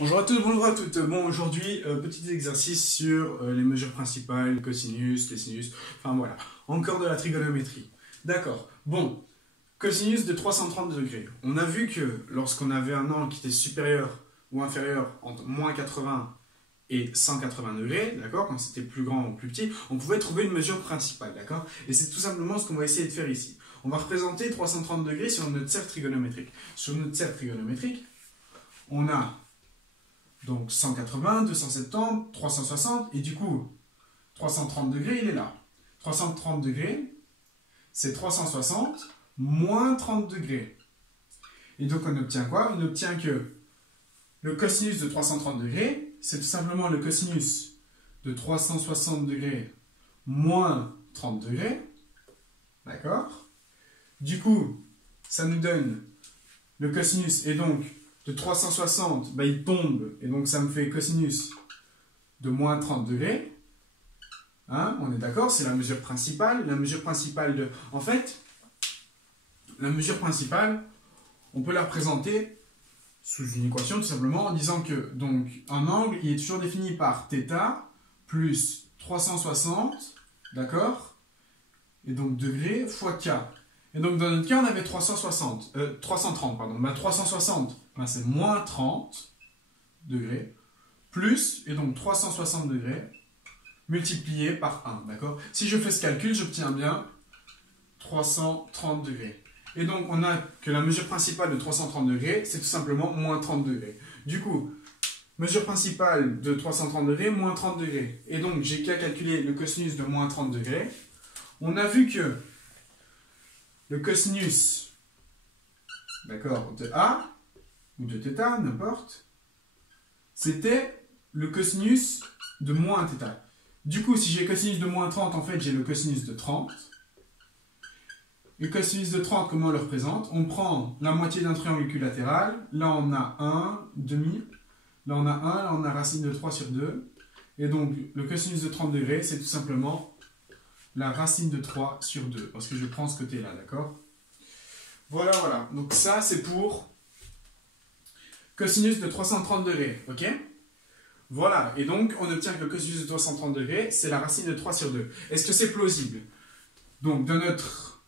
Bonjour à tous, bonjour à toutes. Bon, aujourd'hui, petit exercice sur les mesures principales, le cosinus, les sinus, enfin voilà, encore de la trigonométrie. D'accord, bon, cosinus de 330 degrés. On a vu que lorsqu'on avait un angle qui était supérieur ou inférieur entre moins 80 et 180 degrés, d'accord, quand c'était plus grand ou plus petit, on pouvait trouver une mesure principale, d'accord. Et c'est tout simplement ce qu'on va essayer de faire ici. On va représenter 330 degrés sur notre cercle trigonométrique. Sur notre cercle trigonométrique, on a donc 180, 270, 360, et du coup, 330 degrés, il est là. 330 degrés, c'est 360 moins 30 degrés. Et donc on obtient quoi? On obtient que le cosinus de 330 degrés, c'est tout simplement le cosinus de 360 degrés moins 30 degrés. D'accord? Du coup, ça nous donne le cosinus, et donc de 360, bah, il tombe, et donc ça me fait cosinus de moins 30 degrés. Hein, on est d'accord, c'est la mesure principale. La mesure principale de... En fait, la mesure principale, on peut la représenter sous une équation tout simplement en disant que donc un angle, il est toujours défini par θ plus 360, d'accord, et donc degrés fois k. Et donc dans notre cas, on avait 330, pardon. Bah, 360, bah, c'est moins 30 degrés, plus, et donc 360 degrés, multiplié par 1, d'accord. Si je fais ce calcul, j'obtiens bien 330 degrés. Et donc, on a que la mesure principale de 330 degrés, c'est tout simplement moins 30 degrés. Du coup, mesure principale de 330 degrés, moins 30 degrés. Et donc, j'ai qu'à calculer le cosinus de moins 30 degrés. On a vu que le cosinus, d'accord, de A, ou de θ, n'importe, c'était le cosinus de moins θ. Du coup, si j'ai cosinus de moins 30, en fait, j'ai le cosinus de 30. Le cosinus de 30, comment on le représente? On prend la moitié d'un triangle équilatéral. Là, on a 1, demi. Là, on a 1. Là, on a racine de 3 sur 2. Et donc, le cosinus de 30 degrés, c'est tout simplement la racine de 3 sur 2. Parce que je prends ce côté-là, d'accord? Voilà, voilà. Donc, ça, c'est pour cosinus de 330 degrés, ok? Voilà. Et donc, on obtient que le cosinus de 330 degrés, c'est la racine de 3 sur 2. Est-ce que c'est plausible? Donc, dans notre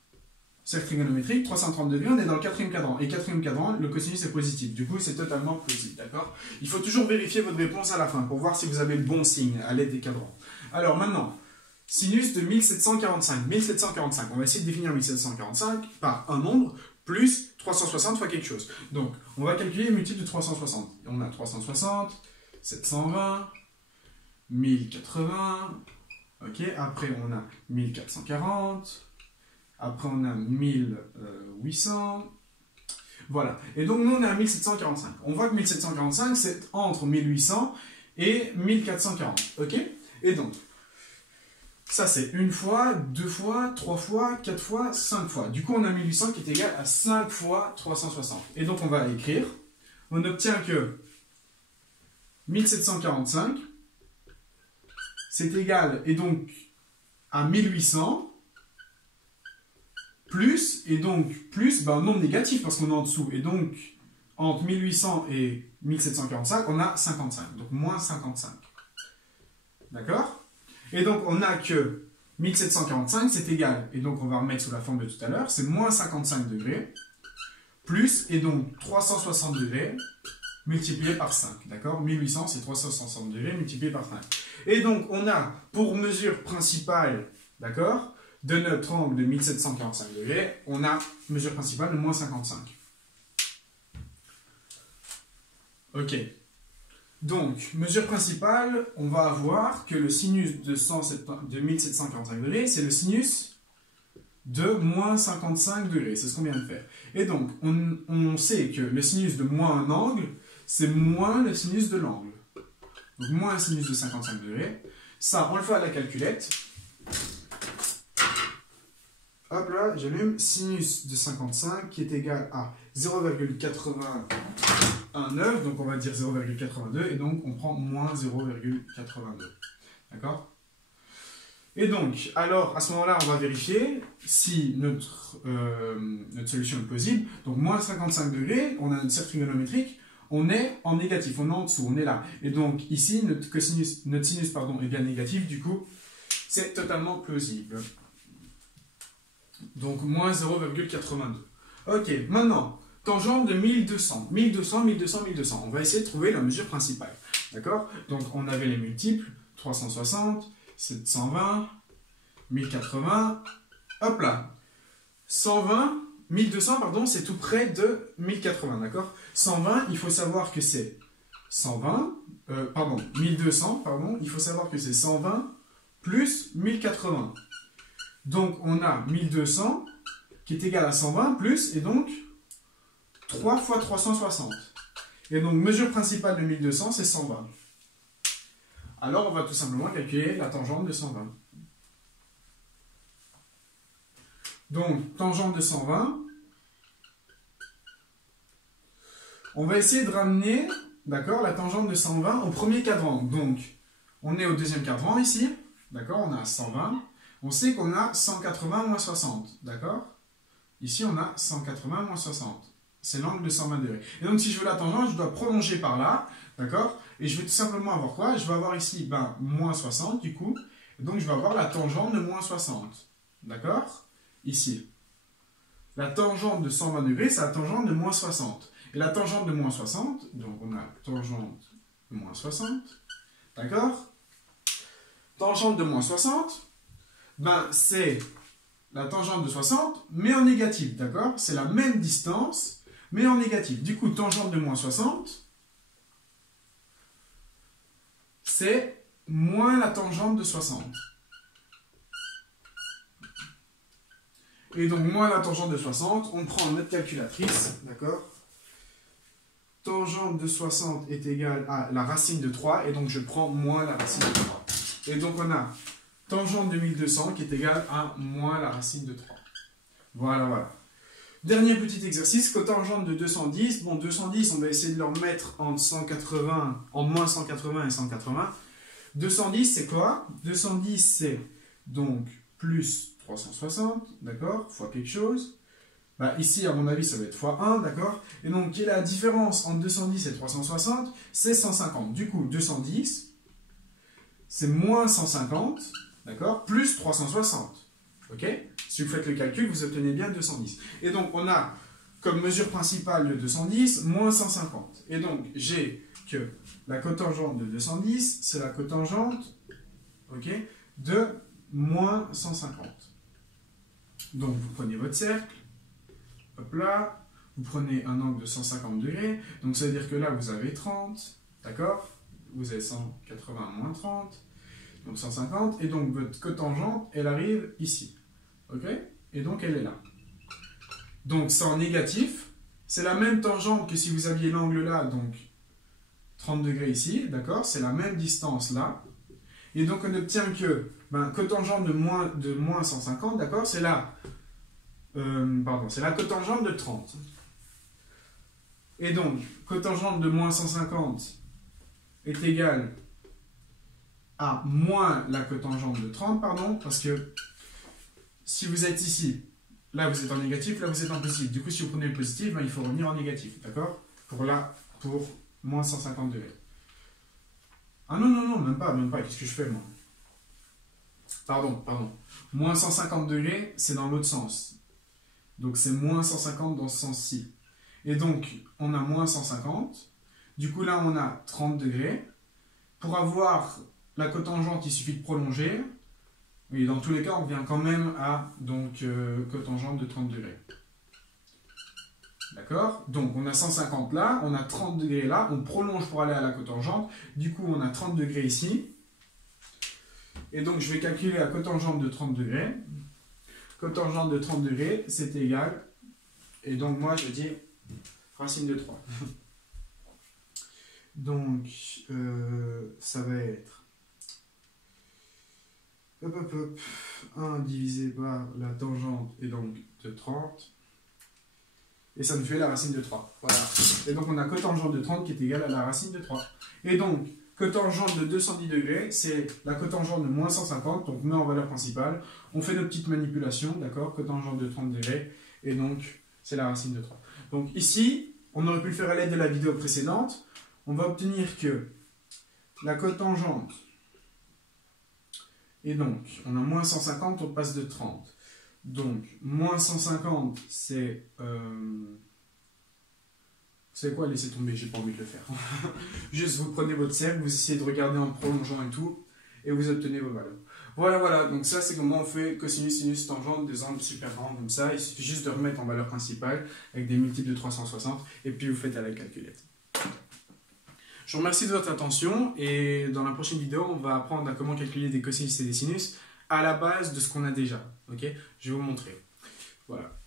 cercle trigonométrique, 330 degrés, on est dans le quatrième cadran. Et quatrième cadran, le cosinus est positif. Du coup, c'est totalement plausible, d'accord? Il faut toujours vérifier votre réponse à la fin pour voir si vous avez le bon signe à l'aide des cadrans. Alors maintenant, sinus de 1745. 1745, on va essayer de définir 1745 par un nombre plus 360 fois quelque chose. Donc, on va calculer le multiple de 360. On a 360, 720, 1080, ok, après on a 1440, après on a 1800, voilà. Et donc nous on est à 1745. On voit que 1745 c'est entre 1800 et 1440, ok. Et donc, ça c'est une fois, deux fois, trois fois, quatre fois, cinq fois. Du coup on a 1800 qui est égal à 5 fois 360. Et donc on va écrire, on obtient que 1745, c'est égal, et donc, à 1800, plus, et donc, plus, ben, un nombre négatif, parce qu'on est en dessous, et donc, entre 1800 et 1745, on a 55, donc moins 55. D'accord? Et donc, on a que 1745, c'est égal, et donc, on va remettre sous la forme de tout à l'heure, c'est moins 55 degrés, plus, et donc, 360 degrés, multiplié par 5, d'accord? 1800, c'est 360 degrés multiplié par 5. Et donc, on a, pour mesure principale, d'accord, de notre angle de 1745 degrés, on a mesure principale de moins 55. Ok. Donc, mesure principale, on va avoir que le sinus de 1745 degrés, c'est le sinus de moins 55 degrés. C'est ce qu'on vient de faire. Et donc, on sait que le sinus de moins un angle, c'est moins le sinus de l'angle. Donc, moins un sinus de 55 degrés. Ça, on le fait à la calculette. Hop là, j'allume. Sinus de 55 qui est égal à 0,819. Donc, on va dire 0,82. Et donc, on prend moins 0,82. D'accord? Et donc, alors, à ce moment-là, on va vérifier si notre solution est plausible. Donc, moins 55 degrés, on a notre cercle trigonométrique. on est en négatif, on est en dessous, on est là. Et donc ici, notre sinus est bien négatif, du coup, c'est totalement plausible. Donc moins 0,82. Ok, maintenant, tangente de 1200. 1200, 1200, 1200. On va essayer de trouver la mesure principale. D'accord? Donc on avait les multiples, 360, 720, 1080, hop là. 1200, pardon, c'est tout près de 1080, d'accord? 120, il faut savoir que c'est 1200, pardon, il faut savoir que c'est 120 plus 1080. Donc, on a 1200 qui est égal à 120 plus, et donc 3 fois 360. Et donc, mesure principale de 1200, c'est 120. Alors, on va tout simplement calculer la tangente de 120. Donc, tangente de 120. On va essayer de ramener, d'accord, la tangente de 120 au premier quadrant. Donc, on est au deuxième quadrant ici. D'accord, on a 120. On sait qu'on a 180 moins 60. D'accord? Ici, on a 180 moins 60. C'est l'angle de 120 degrés. Et donc, si je veux la tangente, je dois prolonger par là. D'accord? Et je vais tout simplement avoir quoi? Je vais avoir ici, moins 60 du coup. Et donc, je vais avoir la tangente de moins 60. D'accord? Ici. La tangente de 120 degrés, c'est la tangente de moins 60. Et la tangente de moins 60, donc on a tangente de moins 60. D'accord? Tangente de moins 60, c'est la tangente de 60, mais en négatif, d'accord? C'est la même distance, mais en négatif. Du coup, tangente de moins 60, c'est moins la tangente de 60. Et donc, moins la tangente de 60, on prend notre calculatrice, d'accord? Tangente de 60 est égale à la racine de 3, et donc je prends moins la racine de 3. Et donc, on a tangente de 1200 qui est égale à moins la racine de 3. Voilà, voilà. Dernier petit exercice, cotangente de 210. Bon, 210, on va essayer de le remettre en moins 180 et 180. 210, c'est quoi? 210, c'est donc plus 360, d'accord, fois quelque chose. Ici, à mon avis, ça va être fois 1, d'accord. Et donc, quelle est la différence entre 210 et 360? C'est 150. Du coup, 210, c'est moins 150, d'accord, plus 360. Ok? Si vous faites le calcul, vous obtenez bien 210. Et donc, on a comme mesure principale de 210, moins 150. Et donc, j'ai que la cotangente de 210, c'est la cotangente, ok, de moins 150. Donc, vous prenez votre cercle, hop là, vous prenez un angle de 150 degrés, donc ça veut dire que là, vous avez 30, d'accord? Vous avez 180 moins 30, donc 150, et donc votre cotangente, elle arrive ici, ok? Et donc, elle est là. Donc, c'est en négatif, c'est la même tangente que si vous aviez l'angle là, donc 30 degrés ici, d'accord? C'est la même distance là, et donc on obtient que, cotangente de moins 150, d'accord? C'est là. C'est la cotangente de 30. Et donc, cotangente de moins 150 est égale à moins la cotangente de 30, pardon, parce que si vous êtes ici, là vous êtes en négatif, là vous êtes en positif. Du coup, si vous prenez le positif, il faut revenir en négatif, d'accord? Pour moins 150 degrés. Ah non, même pas, qu'est-ce que je fais moi? Pardon. Moins 150 degrés, c'est dans l'autre sens. Donc c'est moins 150 dans ce sens-ci. Et donc, on a moins 150. Du coup, là, on a 30 degrés. Pour avoir la cotangente, il suffit de prolonger. Et dans tous les cas, on revient quand même à cotangente de 30 degrés. D'accord? Donc, on a 150 là, on a 30 degrés là. On prolonge pour aller à la cotangente. Du coup, on a 30 degrés ici. Et donc, je vais calculer la cotangente de 30 degrés. Cotangente de 30 degrés, c'est égal. Et donc, moi, je dis racine de 3. Donc, ça va être 1 divisé par la tangente, et donc de 30. Et ça nous fait la racine de 3. Voilà. Et donc, on a cotangente de 30 qui est égale à la racine de 3. Et donc, cotangente de 210 degrés, c'est la cotangente de moins 150, donc on met en valeur principale. On fait nos petites manipulations, d'accord? Cotangente de 30 degrés, et donc c'est la racine de 3. Donc ici, on aurait pu le faire à l'aide de la vidéo précédente. On va obtenir que la cotangente, et donc on a moins 150, on passe de 30. Donc moins 150, c'est... Vous savez quoi, laissez tomber, j'ai pas envie de le faire. Juste vous prenez votre cercle, vous essayez de regarder en prolongeant et tout, et vous obtenez vos valeurs. Voilà, donc ça c'est comment on fait cosinus, sinus, tangente des angles super grands comme ça. Il suffit juste de remettre en valeur principale avec des multiples de 360, et puis vous faites à la calculette. Je vous remercie de votre attention, et dans la prochaine vidéo, on va apprendre à comment calculer des cosinus et des sinus à la base de ce qu'on a déjà. Ok, je vais vous montrer. Voilà.